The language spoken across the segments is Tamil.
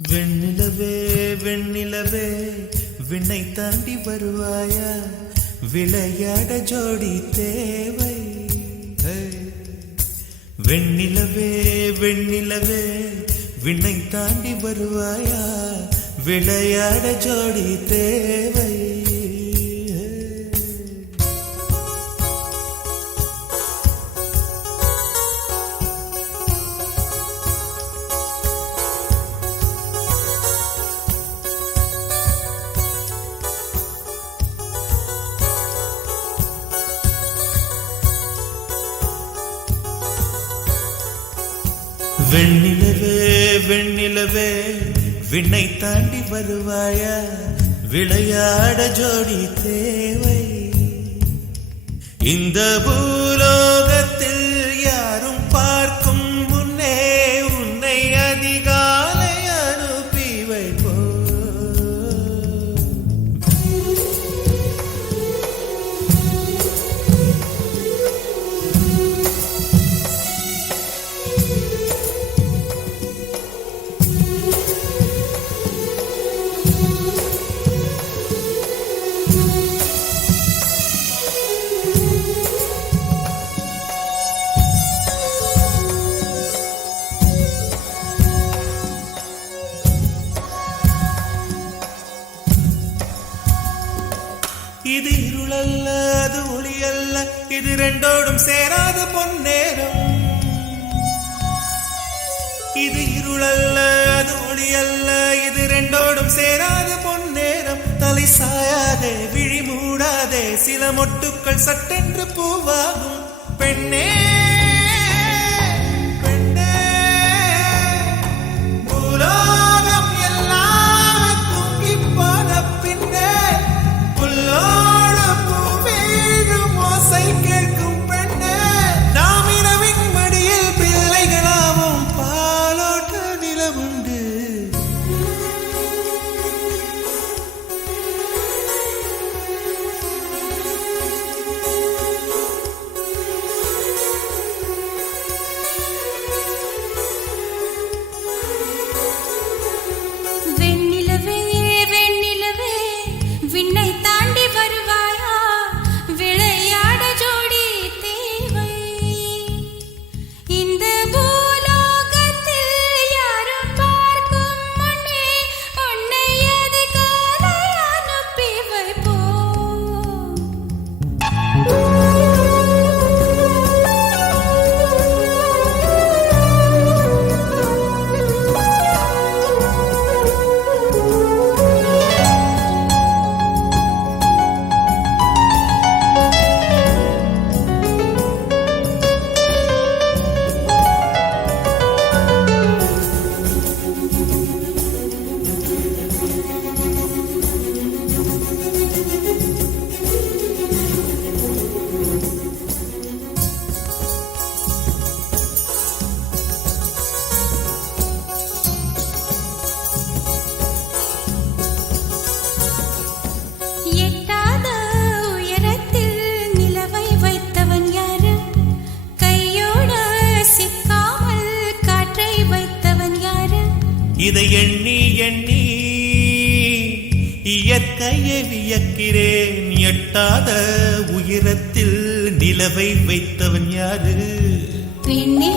வெண்ணிலவே வெண்ணிலவே விண்ணை தாண்டி வருவாயா, விளையாட ஜோடி தேவை. வெண்ணிலவே வெண்ணிலவே விண்ணை தாண்டி வருவாயா, விளையாட ஜோடி தேவை. வெண்ணிலவே வெண்ணிலவே விண்ணை தாண்டி வருவாயா, விளையாட ஜோடி தேவை. இந்த பூலோகத்தில் யாரும் பார்க்கும் முன்னே உன்னை அதிகாலை அனுப்பி வைப்போ. இது இருளல்ல, அது ஒளி அல்ல, இது ரெண்டோடும் சேராத பொன்னேரம். இது இருளல்ல, அது ஒளி அல்ல, இது ரெண்டோடும் சேராத பொன்னேரம். தலை சாயாதே, விழி மூடாதே, சில மொட்டுக்கள் சட்டென்று பூவாகும். பெண்ணே பெண்ணே, பூலோகம் எல்லாம் தூங்கி போன பின்னே புல்லோடு பூவீழும் ஓசை கேட்கும் பெண்ணே. நாம் இரவின் மடியில் பிள்ளைகளாவும் பாலோட்ட நிலவுண்டு. வெண்ணிலவே வெண்ணிலவே விண்ணை தாண்டி வருவாயா, விளையாட ஜோடி தேவை. இந்த பூலோகத்தில் யாரும் பார்க்கும் முன்னே உன்னை அதிகாலை அனுப்பி வைப்போம். எட்டாத உயரத்தில் நிலவை வைத்தவன் யாரு? கையோட சிக்காமல் காற்றை வைத்தவன் யாரு? இதை எண்ணி எண்ணி இயற்கையை வியக்கிறேன். எட்டாத உயரத்தில் நிலவை வைத்தவன் யாரு? பெண்ணே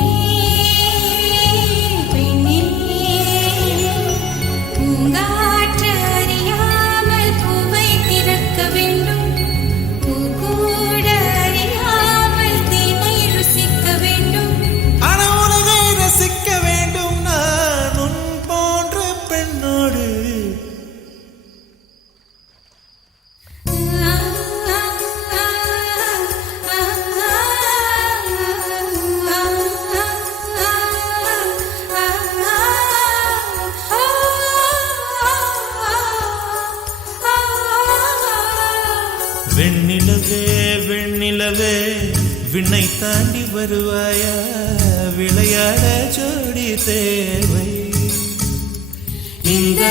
பெண்ணே, பூங்காற்று அறியாமல் பூவை திறக்க வேண்டும், பூக்கூட அறியாமல் தேனை ருசிக்க வேண்டும். ஆனா உலகை ரசிக்க வேண்டும் நான் உன் போன்ற பெண்ணோடு. வெண்ணிலவே வெண்ணிலவே விண்ணை தாண்டி வருவாயா, விளையாட ஜோடி தேவை. இந்த